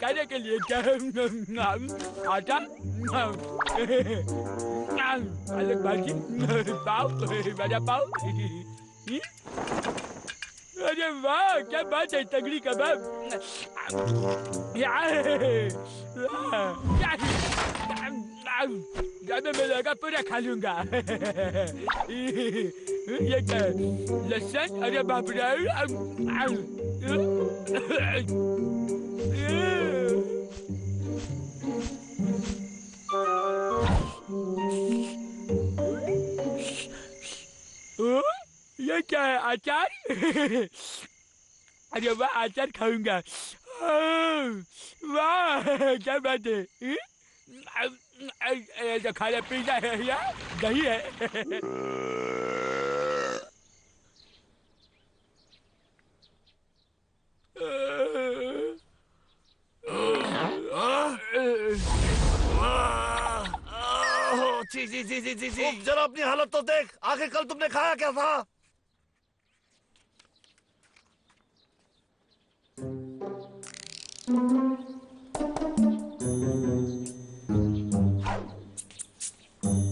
खाने के लिए क्या आटा, अलग भाजी, पाव, बड़ा पाव। अरे वाह, क्या बात है, तगड़ी कबाब। ज्यादा मैं लगा पूरा खा लूंगा। ये क्या है? लहसुन, अरे बाप रे। ये क्या है, अचार? अरे वाह, अचार खाऊंगा। वाह, क्या बात है। जो खाना पीना है यार, दही है। जी जी जी जी जी जी, जरा अपनी हालत तो देख। आखिर कल तुमने खाया क्या था?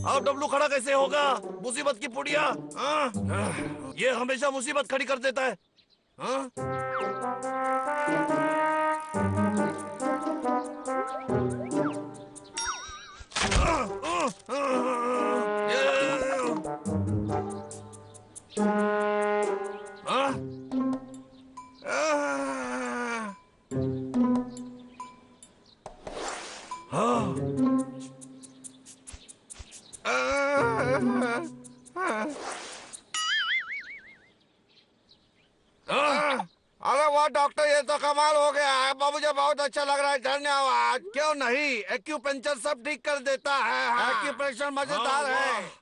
अब डब्लू खड़ा कैसे होगा? मुसीबत की पुड़िया। ये हमेशा मुसीबत खड़ी कर देता है। हाँ? अरे वाह डॉक्टर, ये तो कमाल हो गया है। मुझे बहुत अच्छा लग रहा है, धन्यवाद। क्यों नहीं, एक्यूपंक्चर सब ठीक कर देता है। एक्यूप्रेशर मजेदार है।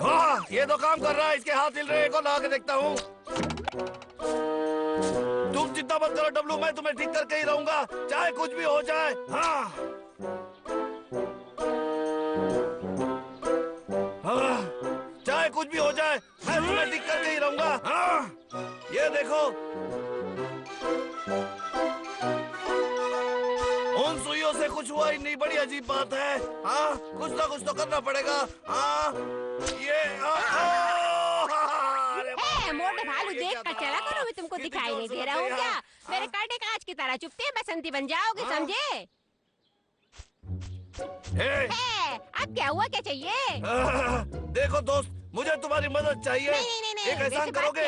हाँ, ये तो काम कर रहा है। इसके हाथ हिल रहे हैं, को लगा के देखता हूँ। तुम चिंता मत करो डब्लू, मैं तुम्हें ठीक करके ही रहूंगा, चाहे कुछ भी हो जाए। हाँ, हाँ, चाहे कुछ भी हो जाए, मैं तुम्हें ठीक करके ही रहूंगा। हाँ, ये देखो, उन सुइयों से कुछ हुआ ही नहीं। बड़ी अजीब बात है। हाँ, कुछ ना कुछ तो करना पड़ेगा। हाँ, ये मोटे भालू देख कर चला करो, मैं तुमको दिखाई नहीं दे रहा हूँ क्या? मेरे कांटे कांच की तरह चुपते बसंती बन जाओगे, समझे? अब क्या हुआ, क्या चाहिए? देखो दोस्त, मुझे तुम्हारी मदद चाहिए। नहीं, एक एहसान करोगे?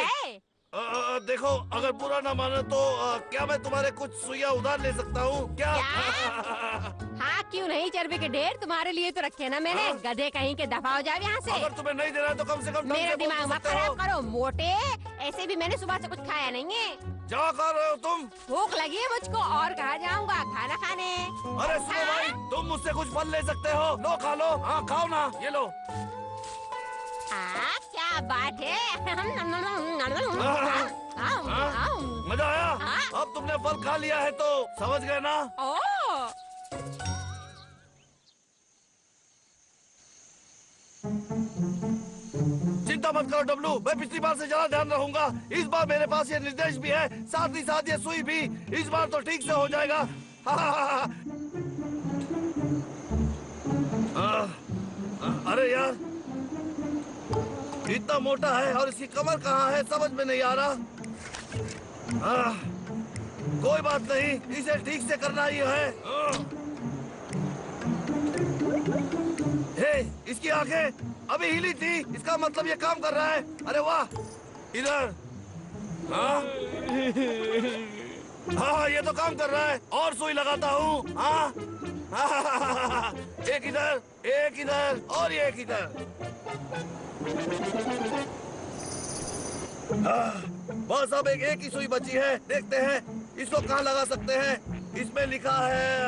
देखो, अगर बुरा ना मानो तो क्या मैं तुम्हारे कुछ सुइयां उधार ले सकता हूँ क्या? हाँ, क्यों नहीं, चर्बी के ढेर तुम्हारे लिए तो रखे ना मैंने। गधे कहीं के, दफा हो जाओ यहाँ से। अगर तुम्हें नहीं देना तो कम से कम मेरा दिमाग मत खराब करो मोटे। ऐसे भी मैंने सुबह से कुछ खाया नहीं है। क्या कर रहे हो तुम? भूख लगी है मुझको, और कहाँ जाऊँगा खाना खाने। अरे सुनो भाई, तुम मुझसे कुछ फल ले सकते हो, लो खा लो। हाँ, खाओ ना, ये लो। क्या बात है। मजा आया? अब तुमने फल खा लिया है तो समझ गए ना? चिंता मत करो डब्लू, मैं पिछली बार से ज्यादा ध्यान रखूंगा। इस बार मेरे पास ये निर्देश भी है, साथ ही साथ ये सुई भी। इस बार तो ठीक से हो जाएगा। अरे यार, इतना मोटा है और इसकी कमर कहाँ है, समझ में नहीं आ रहा। कोई बात नहीं, इसे ठीक से करना ही है। हे, इसकी आंखें अभी हिली थी, इसका मतलब ये काम कर रहा है। अरे वाह, इधर। हाँ, हाँ, ये तो काम कर रहा है। और सुई लगाता हूँ। हाँ, एक इधर, एक इधर और एक इधर। बस अब एक ही सुई बची है। देखते हैं इसको कहाँ लगा सकते हैं। इसमें लिखा है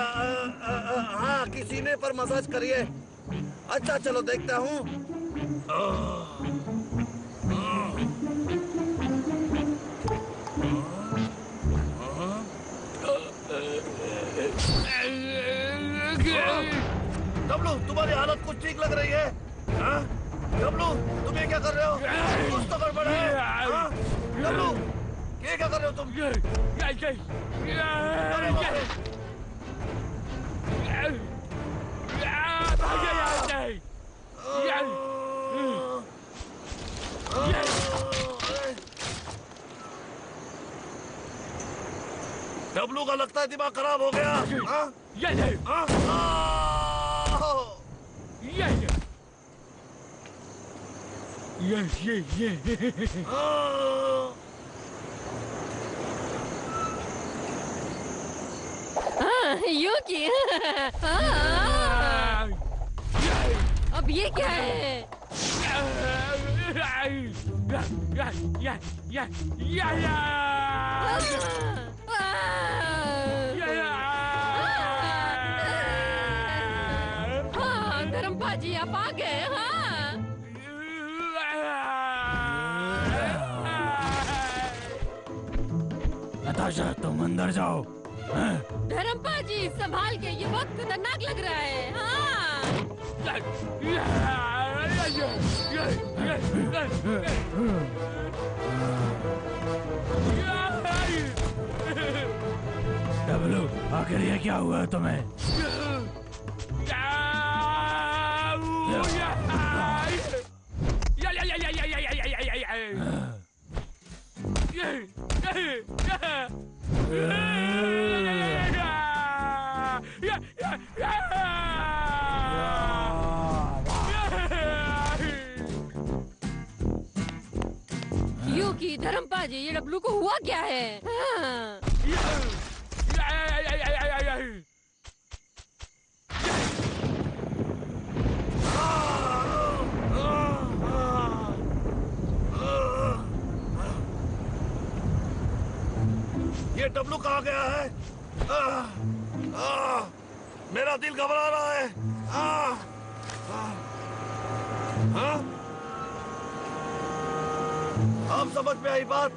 हाँ कि सीने पर मसाज करिए। अच्छा चलो देखता हूँ। रही है? हाँ? डब्लू, तुम ये क्या कर रहे हो? कुछ तो गड़बड़ है। हाँ? डब्लू, ये क्या कर रहे हो तुम? अरे बाप रे। डब्लू का लगता है दिमाग खराब हो गया। हाँ? हाँ? यूकी। अब ये क्या है? धर्मपाजी आप आ गए। हाँ, नताशा तुम अंदर जाओ। धर्मपाजी संभाल के, ये बहुत खतरनाक लग रहा है। हाँ। डब्लू, आखिर ये क्या हुआ तुम्हें? यूकी, धर्मपाजी, ये डब्लू को हुआ क्या है? हाँ। ये डब्लू कहाँ गया है? मेरा दिल घबरा रहा है। अब समझ में आई बात।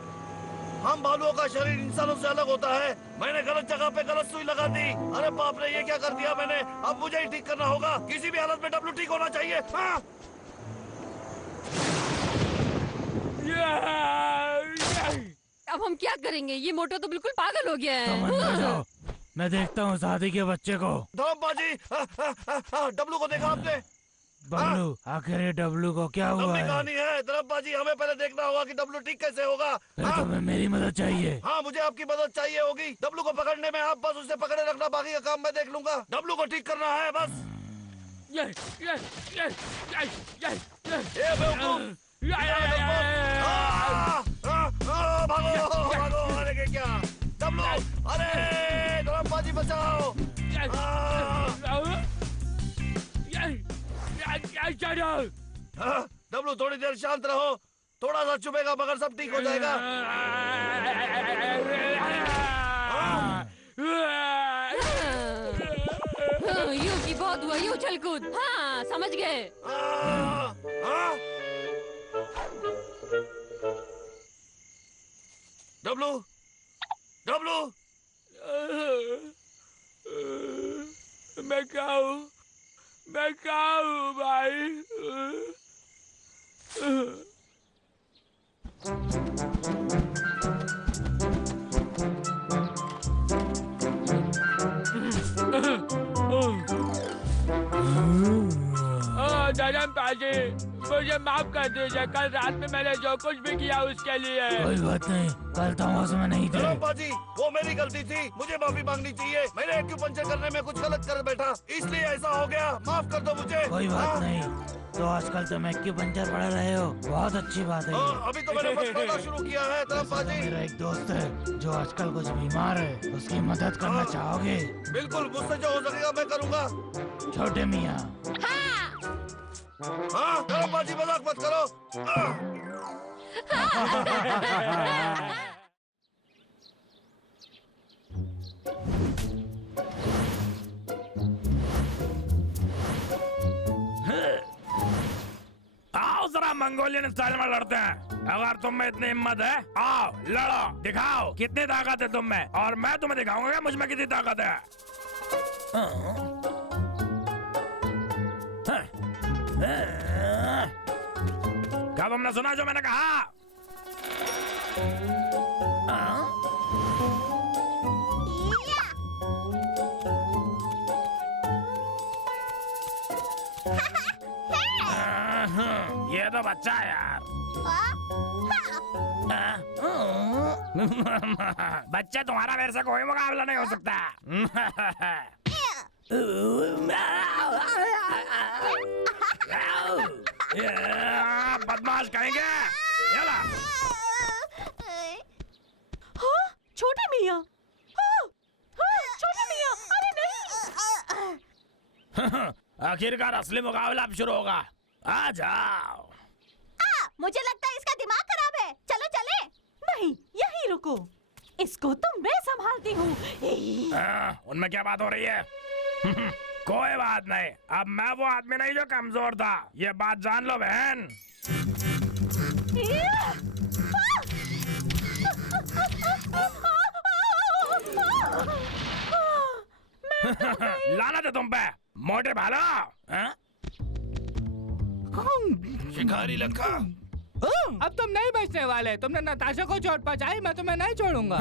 हम भालुओं का शरीर इंसानों से अलग होता है। मैंने गलत जगह पे गलत सुई लगा दी। अरे बाप रे, ये क्या कर दिया मैंने? अब मुझे ही ठीक करना होगा। किसी भी हालत में डब्लू ठीक होना चाहिए। हाँ? अब हम क्या करेंगे? ये मोटो तो बिल्कुल पागल हो गया तुम है। अंदर जाओ, मैं देखता हूँ शादी के बच्चे को। धर्मपाजी, डब्लू को देखा आपने? बबलू, आखिर ये डब्लू को क्या हुआ लंबी है? कहानी है धर्मपाजी। हमें पहले देखना होगा कि डब्लू ठीक कैसे होगा। फिर तुम्हें मेरी मदद चाहिए। हाँ, मुझे आपकी मदद चाहिए होगी। डब्लू को पकड़ने में आप बस उसे पकड़े रखना, बाकी का काम मैं देख लूंगा। डब्लू को ठीक करना है बस। ये बेवकूफ! भागो भागो! अरे क्या डब्लू! अरे धर्मपाजी बचाओ! डब्लू, थोड़ी देर शांत रहो। थोड़ा सा चुभेगा मगर सब ठीक हो जाएगा। यूकी, बहुत हुआ, यू उछल कूद। हाँ, समझ गए। डब्लू, डब्लू, मैं क्या हूँ भाई? धर्मपाजी, मुझे माफ कर दीजिए। कल रात में मैंने जो कुछ भी किया उसके लिए। कोई बात नहीं, कल तुम उसमें नहीं थे। धर्मपाजी, वो मेरी गलती थी। मुझे माफी मांगनी चाहिए। मैंने एक्यूपंक्चर करने में कुछ गलत कर बैठा, इसलिए ऐसा हो गया। माफ कर दो मुझे। कोई बात नहीं। तो आजकल तुम एक्यूपंक्चर पढ़ रहे हो, बहुत अच्छी बात है। अभी तो मैंने बस पढ़ना शुरू किया है धर्मपाजी। मेरा एक दोस्त है जो आजकल कुछ बीमार है, उसकी मदद करना चाहोगे? बिल्कुल, मुझसे जो हो सकेगा मैं करूँगा। छोटे मियाँ। हाँ, धर्मपाजी मजाक मत करो। आओ जरा मंगोलियन स्टाइल में लड़ते हैं। अगर तुम में इतनी हिम्मत है, आओ लड़ो, दिखाओ कितनी ताकत है तुम में, और मैं तुम्हें दिखाऊंगा मुझ में कितनी ताकत है। क्या तुमने सुना जो मैंने कहा? ये तो बच्चा है यार। बच्चे तुम्हारा मेरे से कोई मुकाबला नहीं हो सकता। बदमाश कहेंगे। छोटे मियाँ, छोटे मियाँ, अरे नहीं। आखिरकार असली मुकाबला अब शुरू होगा। आ जाओ। मुझे लगता है इसका दिमाग खराब है। चलो चले। नहीं, यहीं रुको। इसको तो मैं संभालती हूँ। उनमें क्या बात हो रही है? कोई बात नहीं। अब मैं वो आदमी नहीं जो कमजोर था। ये बात जान लो बहन। लानत है तुम पे, मोटे भालो। शिकारी लखा, अब तुम नहीं बचने वाले। तुमने नताशा को चोट पहुंचाई, मैं तुम्हें नहीं छोड़ूंगा।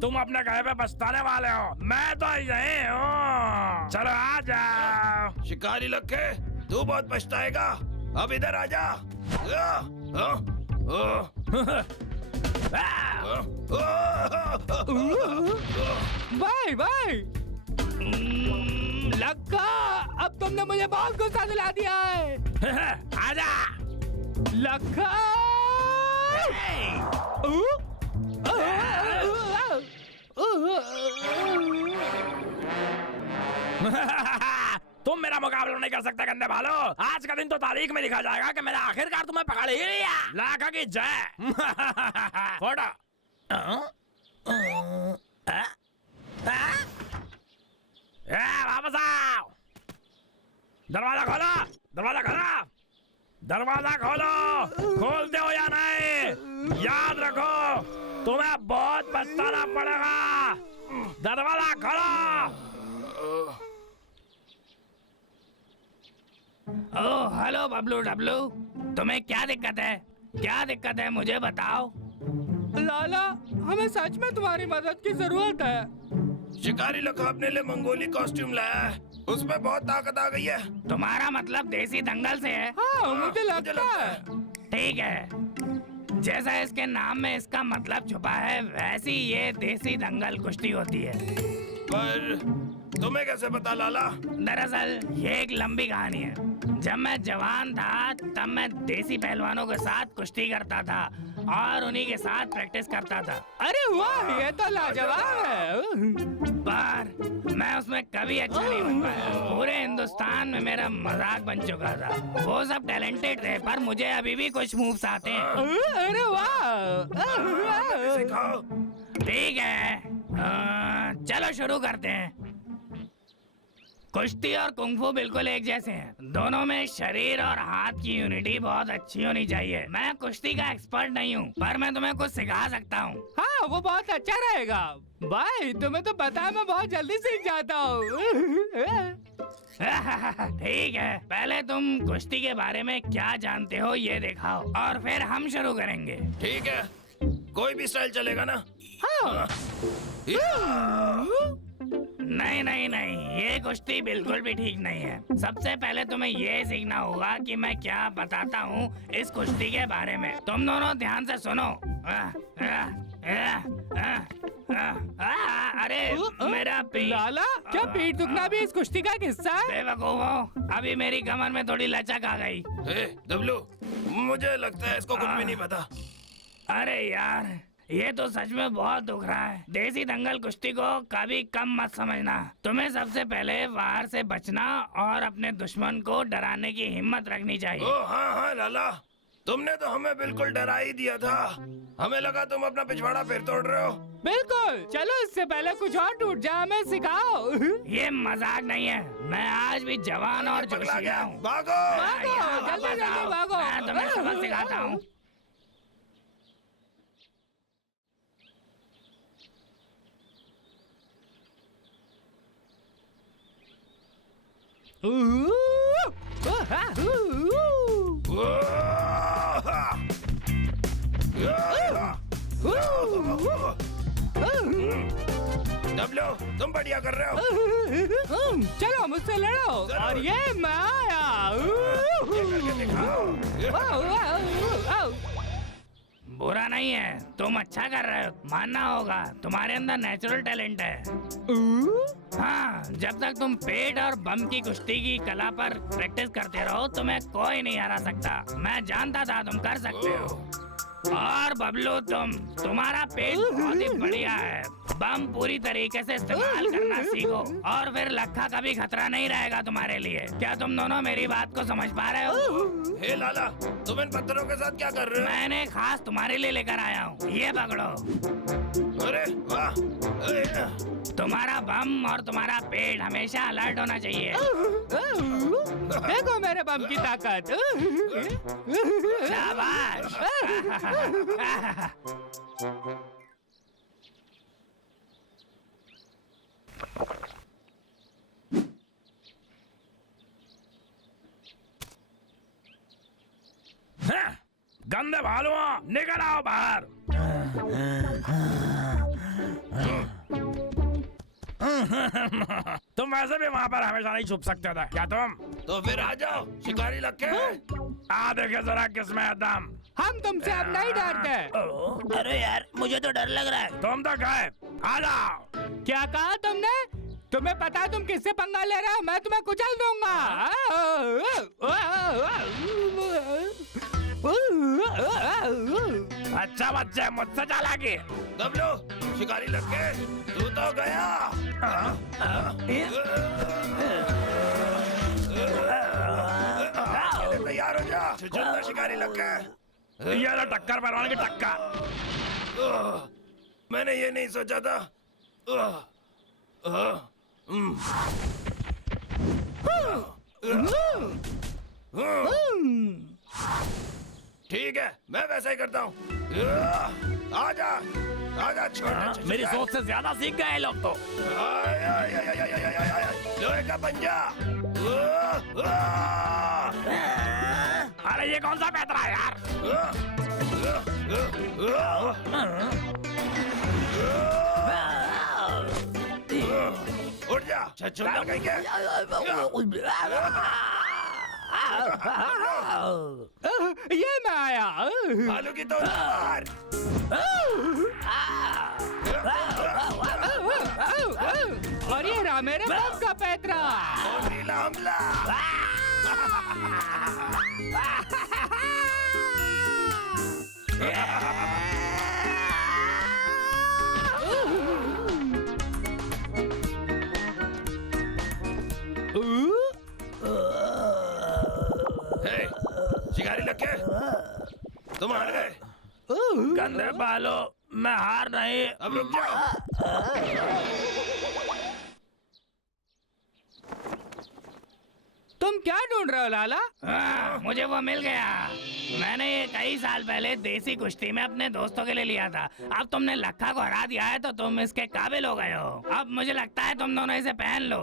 तुम अपने कहे पे पछताने वाले हो। मैं तो यही हूँ। चलो आ जाओ। शिकारी लखे, तू बहुत पछताएगा। अब इधर आ जा। भाई भाई, लक्का, अब तुमने मुझे बहुत गुस्सा दिला दिया है। आजा। लक्का। तुम मेरा मुकाबला नहीं कर सकते गंदे भालो। आज का दिन तो तारीख में लिखा जाएगा कि मैंने आखिरकार तुम्हें पकड़ ही लिया। लाखा की जय। फोटो। वापस आओ। दरवाजा खोलो, दरवाजा खोलो, दरवाजा खोलो। खोलते हो या नहीं? याद रखो, तुम्हें बहुत पछताना पड़ेगा। दरवाजा खोलो। ओह हेलो बबलू डब्लू, तुम्हें क्या दिक्कत है? क्या दिक्कत है मुझे बताओ। लाला, हमें सच में तुम्हारी मदद की जरूरत है। शिकारी लखा अपने लिए मंगोली कॉस्ट्यूम लाया है। उसमें बहुत ताकत आ गई है। तुम्हारा मतलब देसी दंगल से है? हाँ, मुझे लगता है। ठीक है, जैसा इसके नाम में इसका मतलब छुपा है, वैसी ये देसी दंगल कुश्ती होती है। पर तुम्हें कैसे पता लाला? दरअसल ये एक लंबी कहानी है। जब मैं जवान था तब मैं देसी पहलवानों के साथ कुश्ती करता था और उन्हीं के साथ प्रैक्टिस करता था। अरे वाह, ये तो लाजवाब है। पर मैं उसमें कभी अच्छा नहीं बन पाया। पूरे हिंदुस्तान में मेरा मजाक बन चुका था। वो सब टैलेंटेड थे, पर मुझे अभी भी कुछ मूव्स आते हैं। अरे वाह। सिखाओ। ठीक है, चलो शुरू करते हैं। कुश्ती और कुंफू बिल्कुल एक जैसे हैं। दोनों में शरीर और हाथ की यूनिटी बहुत अच्छी होनी चाहिए। मैं कुश्ती का एक्सपर्ट नहीं हूँ, पर मैं तुम्हें कुछ सिखा सकता हूँ। हाँ, वो बहुत अच्छा रहेगा। भाई, तुम्हें तो पता है मैं बहुत जल्दी सीख जाता हूँ। ठीक है, पहले तुम कुश्ती के बारे में क्या जानते हो ये दिखाओ और फिर हम शुरू करेंगे। ठीक है, कोई भी स्टाइल चलेगा ना? हाँ। नहीं नहीं नहीं, ये कुश्ती बिल्कुल भी ठीक नहीं है। सबसे पहले तुम्हें ये सीखना होगा कि मैं क्या बताता हूँ इस कुश्ती के बारे में। तुम दोनों ध्यान से सुनो। अरे मेरा पीठ। लाला, क्या पीठ दुखना भी इस कुश्ती का हिस्सा है? बेवकूफो, अभी मेरी कमर में थोड़ी लचक आ गई। डब्लू, मुझे लगता है इसको कुछ भी नहीं पता। अरे यार, ये तो सच में बहुत दुख रहा है। देसी दंगल कुश्ती को कभी कम मत समझना। तुम्हें सबसे पहले वार से बचना और अपने दुश्मन को डराने की हिम्मत रखनी चाहिए। ओ हाँ हाँ लाला, तुमने तो हमें बिल्कुल डरा ही दिया था। हमें लगा तुम अपना पिछवाड़ा फिर तोड़ रहे हो। बिल्कुल। चलो, इससे पहले कुछ और टूट जाए, हमें सिखाओ। ये मजाक नहीं है। मैं आज भी जवान और जोशीला हूँ। भागो। भागो, जल्दी जल्दी भागो। मैं तुम्हें सबक सिखाता हूँ। डब्लू, तुम बढ़िया कर रहे हो। चलो मुझसे लड़ो। और ये मैं आया। ये करके दिखाओ। बुरा नहीं है, तुम अच्छा कर रहे हो, मानना होगा, तुम्हारे अंदर नेचुरल टैलेंट है। हाँ, जब तक तुम पेट और बम की कुश्ती की कला पर प्रैक्टिस करते रहो, तुम्हें कोई नहीं हरा सकता। मैं जानता था तुम कर सकते हो। और बबलू, तुम्हारा पेट बहुत ही बढ़िया है। बम पूरी तरीके से इस्तेमाल करना सीखो और फिर लखा का भी खतरा नहीं रहेगा तुम्हारे लिए। क्या तुम दोनों मेरी बात को समझ पा रहे हो? हे लाला, तुम इन पत्थरों के साथ क्या कर रहे हो? मैंने खास तुम्हारे लिए लेकर आया हूँ, ये पकड़ो। अरे वाह! तुम्हारा बम और तुम्हारा पेट हमेशा अलर्ट होना चाहिए। देखो मेरे बम की ताकत। शाबाश। गंदे भालुओं, निकल आओ बाहर। तुम वैसे भी वहाँ पर हमेशा नहीं छुप सकते थे क्या तुम? तो फिर आ जाओ, शिकारी लगे। आ देखे जरा किसमें है दम। हम तुमसे अब नहीं डरते। अरे यार, मुझे तो डर लग रहा है। तुम तो गए, आ जाओ। क्या कहा तुमने? तुम्हें पता है तुम किससे पंगा ले रहे हो? मैं तुम्हें कुचल दूंगा। अच्छा बच्चे, मुझसे चालाकी। डब्लू, शिकारी लगे, तू तो गया। तैयार हो जा, छुछुंदर शिकारी लगे। ये लो टक्कर परवान की टक्कर। मैंने ये नहीं सोचा था। ठीक है, मैं वैसा ही करता हूँ। आजा, आजा, छोटा। मेरी सोच से ज्यादा सीख गए लोग तो। लोहे का पंजा। अरे ये कौन सा पैतरा है यार? उठ जा, छछूंदर कहीं के। ये मैं आया। भालू की तो मार। और ये रहा मेरे बम का पैतरा। नीला हमला। शिकारी लगे, तुम हार गए। गंदे बालो, मैं हार नहीं। अब रुक जाओ। तुम क्या ढूंढ रहे हो लाला? मुझे वो मिल गया। मैंने ये कई साल पहले देसी कुश्ती में अपने दोस्तों के लिए लिया था। अब तुमने लखा को हरा दिया है तो तुम इसके काबिल हो गए हो। अब मुझे लगता है तुम दोनों इसे पहन लो।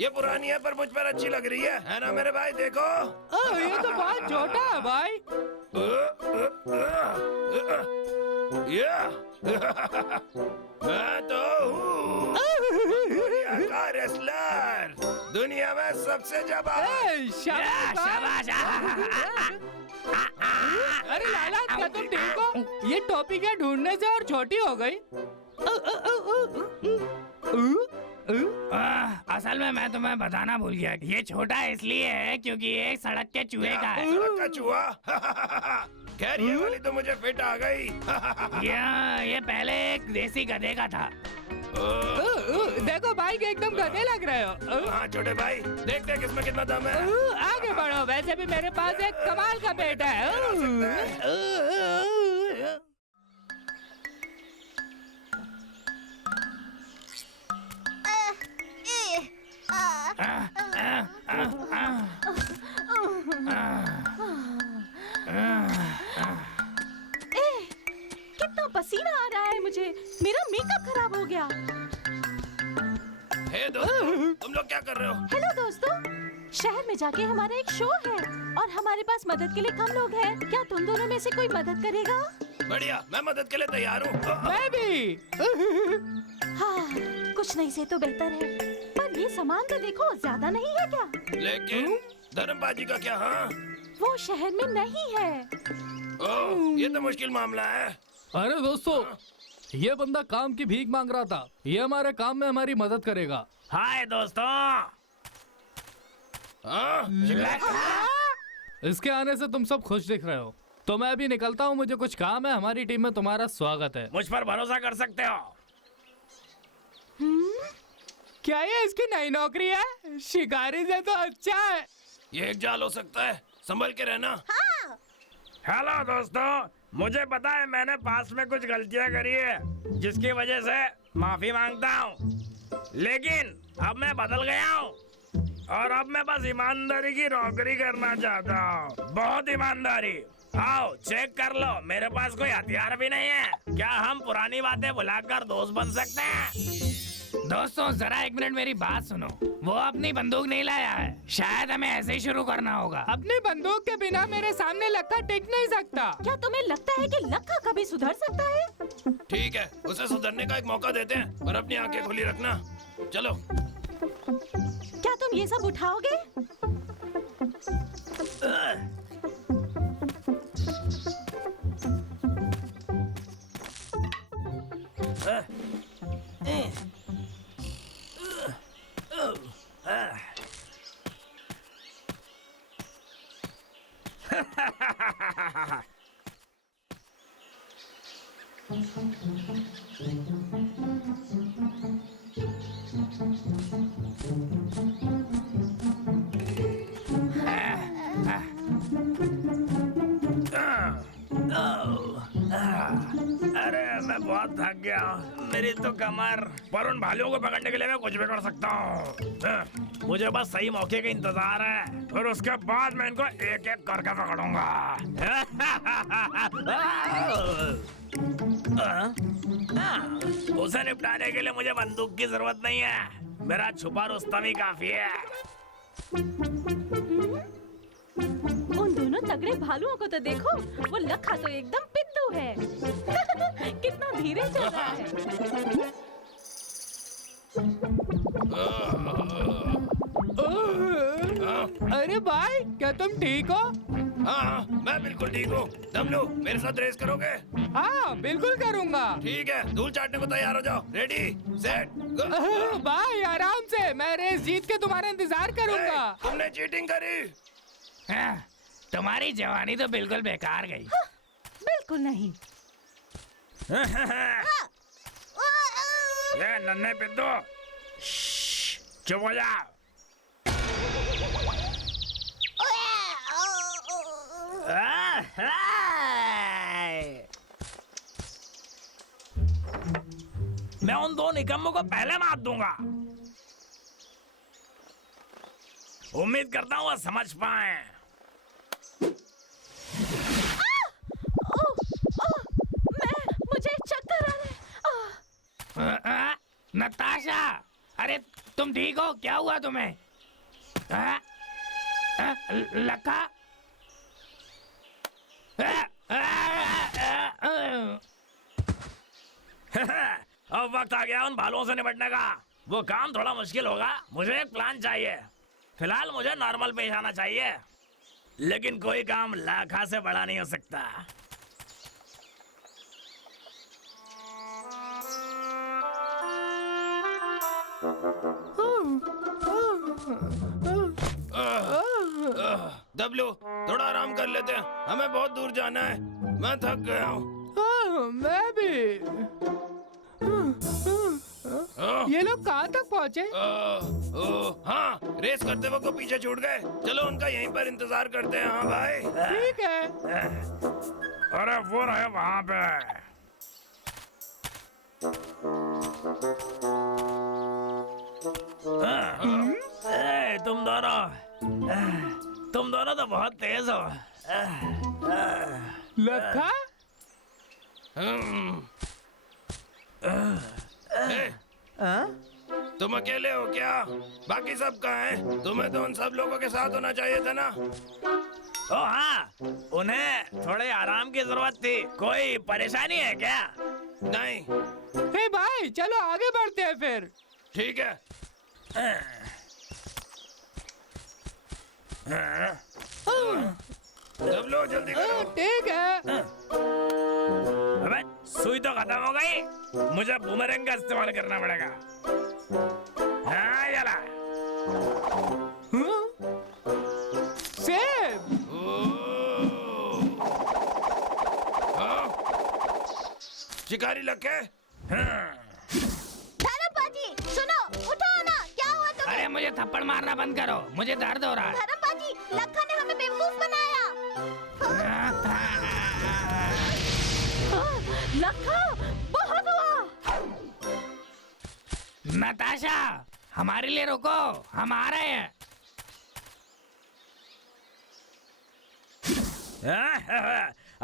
ये पुरानी है पर मुझ पर अच्छी लग रही है ना मेरे भाई? देखो, ये तो बहुत छोटा है भाई। मैं तो हूँ दुनिया का रेसलर, दुनिया में सबसे जबरदस्त। शाबाश। अरे लाला, क्या तुम ठीक हो? ये टोपी क्या ढूंढने से और छोटी हो गई? असल में मैं तुम्हें बताना भूल गया। ये छोटा इसलिए है क्योंकि ये सड़क के चूहे का है। सड़क का चूहा? खैर ये वाली तो मुझे फिट आ गई। ये पहले एक देसी गधे का था। देखो भाई के एकदम गधे लग रहे हो। हाँ छोटे भाई, देखते हैं किसमें कितना दम है। आगे बढ़ो, वैसे भी मेरे पास एक कमाल का बेटा है। कितना पसीना आ रहा है मुझे। मेरा मेकअप खराब हो गया। हे दोस्तों, तुम लोग क्या कर रहे हो? हेलो दोस्तों, शहर में जाके हमारा एक शो है और हमारे पास मदद के लिए कम लोग हैं। क्या तुम दोनों में से कोई मदद करेगा? बढ़िया, मैं मदद के लिए तैयार हूँ। मैं भी। हाँ, कुछ नहीं से तो बेहतर है, पर ये सामान तो देखो ज्यादा नहीं है क्या? लेकिन धर्मबाजी का क्या? हाँ, वो शहर में नहीं है। ओह, ये तो मुश्किल मामला है। अरे दोस्तों, ये बंदा काम की भीख मांग रहा था। ये हमारे काम में हमारी मदद करेगा। हाय दोस्तों। हाँ, इसके आने से तुम सब खुश दिख रहे हो, तो मैं अभी निकलता हूँ, मुझे कुछ काम है। हमारी टीम में तुम्हारा स्वागत है। मुझ पर भरोसा कर सकते हो। क्या ये इसकी नई नौकरी है? शिकारी से तो अच्छा है। ये एक जाल हो सकता है, संभल के रहना। हेलो दोस्तों, मुझे पता है मैंने पास में कुछ गलतियां करी है, जिसकी वजह से माफी मांगता हूँ। लेकिन अब मैं बदल गया हूँ और अब मैं बस ईमानदारी की नौकरी करना चाहता हूँ। बहुत ईमानदारी। आओ चेक कर लो, मेरे पास कोई हथियार भी नहीं है। क्या हम पुरानी बातें भुलाकर दोस्त बन सकते हैं? दोस्तों जरा एक मिनट मेरी बात सुनो। वो अपनी बंदूक नहीं लाया है, शायद हमें ऐसे ही शुरू करना होगा। अपनी बंदूक के बिना मेरे सामने लक्का टिक नहीं सकता। क्या तुम्हें लगता है कि लक्का कभी सुधर सकता है? ठीक है, उसे सुधरने का एक मौका देते हैं, पर अपनी आंखें खुली रखना। चलो। क्या तुम ये सब उठाओगे? अरे मैं बहुत थक गया हूँ, मेरी तो कमर। पर उन भालुओं को पकड़ने के लिए मैं कुछ भी कर सकता हूँ। मुझे बस सही मौके का इंतजार है, और उसके बाद मैं इनको एक एक करके पकड़ूंगा। उसे निपटाने के लिए मुझे बंदूक की जरूरत नहीं है, मेरा छुपा रुस्तम ही काफी है। उन दोनों तगड़े भालुओं को तो देखो, वो लक्का तो एकदम पिद्दू है। कितना धीरे चल रहा है। अरे भाई, क्या तुम ठीक हो? हाँ, मैं बिल्कुल ठीक हूँ। डब्लू, मेरे साथ रेस करोगे? हाँ बिल्कुल करूँगा। ठीक है, धूल चाटने को तैयार हो जाओ। रेडी, सेट, गो। भाई आराम से, मैं रेस जीत के तुम्हारा इंतजार करूँगा। तुमने चीटिंग करी। तुम्हारी जवानी तो बिल्कुल बेकार गई। बिल्कुल नहीं। ये नन्हे पिद्दू, चुप हो जा। मैं उन दो निकम्मों को पहले मार दूंगा। उम्मीद करता हूँ वो समझ पाए। मुझे चक्कर आ रहे हैं। नताशा, अरे तुम ठीक हो? क्या हुआ तुम्हें? लक्का, अब वक्त आ गया उन भालुओं से निपटने का। वो काम थोड़ा मुश्किल होगा, मुझे एक प्लान चाहिए। फिलहाल मुझे नॉर्मल पेश आना चाहिए, लेकिन कोई काम लाखा से बड़ा नहीं हो सकता। डब्लू, थोड़ा आराम कर लेते हैं, हमें बहुत दूर जाना है। मैं थक गया हूँ। मैं भी। ये लोग कहाँ तक पहुँचे? हाँ, रेस करते वक्त वो पीछे छूट गए। चलो उनका यहीं पर इंतजार करते हैं। हाँ भाई, ठीक है। अरे वो रहे वहाँ पे। तुम दोनों तो बहुत तेज हो। लक्का? तुम अकेले हो क्या? बाकी सब कहाँ हैं? तुम्हें तो उन सब लोगों के साथ होना चाहिए था ना। ओ हाँ, उन्हें थोड़े आराम की जरूरत थी। कोई परेशानी है क्या? नहीं। हे भाई चलो आगे बढ़ते हैं फिर। ठीक है। सब लोग जल्दी करो। ठीक है। अबे सुई तो खत्म हो गई, मुझे बूमरैंग का इस्तेमाल करना पड़ेगा। हाँ चला। सेब। शिकारी लगे। धर्मपाजी सुनो, उठो ना, क्या हुआ तुम्हें? अरे मुझे थप्पड़ मारना बंद करो, मुझे दर्द हो रहा है। धर्मपाजी, लखा ने हमें बेवकूफ बनाया। लखा, बहुत हुआ। नताशा, हमारे लिए रुको, हम आ रहे हैं।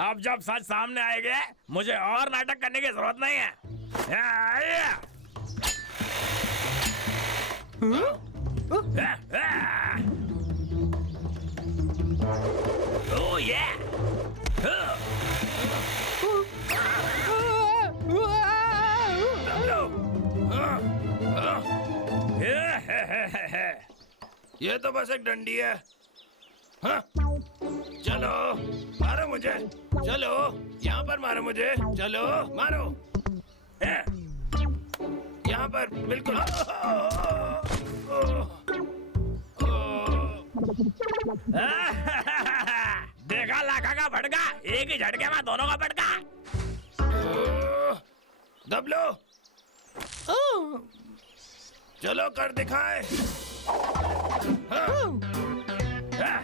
अब जब सच सामने आएगा, मुझे और नाटक करने की जरूरत नहीं है। Oh yeah! ये तो बस एक डंडी है। हाँ? चलो मारो मुझे, चलो यहाँ पर मारो मुझे, चलो मारो यहाँ पर बिल्कुल। देखा लाखा का भड़का, एक ही झटके में दोनों का भड़का। दब लो, चलो कर दिखाए। हाँ?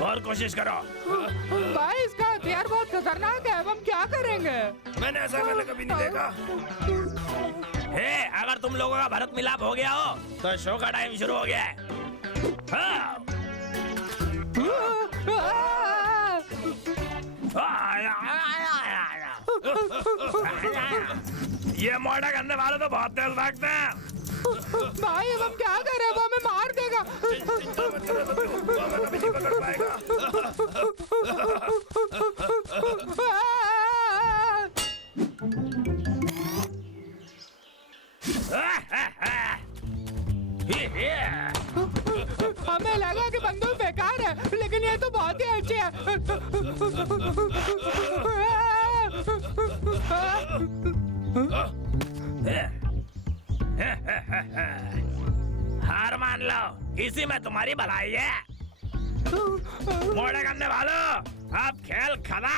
और कोशिश करो। भाई इसका हथियार बहुत खतरनाक है, अब हम क्या करेंगे? मैंने ऐसा पहले कभी नहीं देखा। हे, अगर तुम लोगों का भरत मिलाप हो गया हो तो शो का टाइम शुरू हो गया है। हाँ। ये मोटा करने वाले तो बहुत तेज भागते हैं। भाई अब हम क्या करें, वो हमें मार देगा। चिंता मत करो बब्लू, वो हमें कभी नहीं पकड़ पाएगा। हमें लगा कि बंदूक बेकार है, लेकिन ये तो बहुत ही अच्छी है। हार मान लो, इसी में तुम्हारी भलाई है। मोड़े करने वालों, अब खेल खत्म।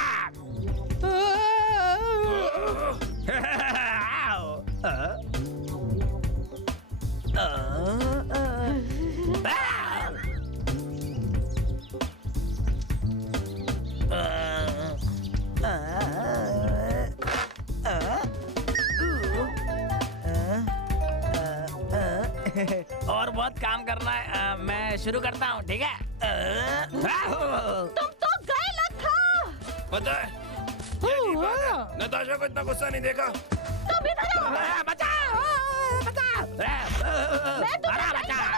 और बहुत काम करना है, मैं शुरू करता हूँ, ठीक है? तुम तो गए लखा। पता है, ये ठीक बात है। नताशा को इतना गुस्सा नहीं देखा। तुम इधर आओ। बचाओ, बचाओ, अरे बचाओ,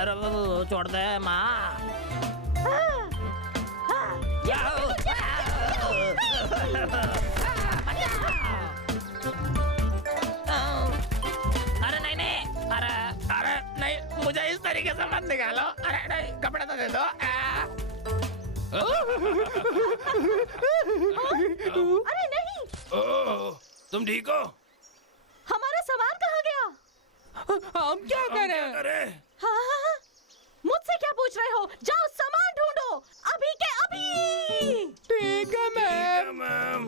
अरे वो छोड़ दे माँ। अरे नहीं नहीं, अरे नहीं, मुझे इस तरीके से मत निकालो। अरे नहीं, कपड़े तो दे दो। अरे नहीं, तुम ठीक हो? हमारा सामान कहाँ गया? हम क्या हम क्या करें? करें? हाँ, मुझसे क्या पूछ रहे हो? जाओ सामान ढूंढो, अभी के अभी। ठीक है मैम। मैम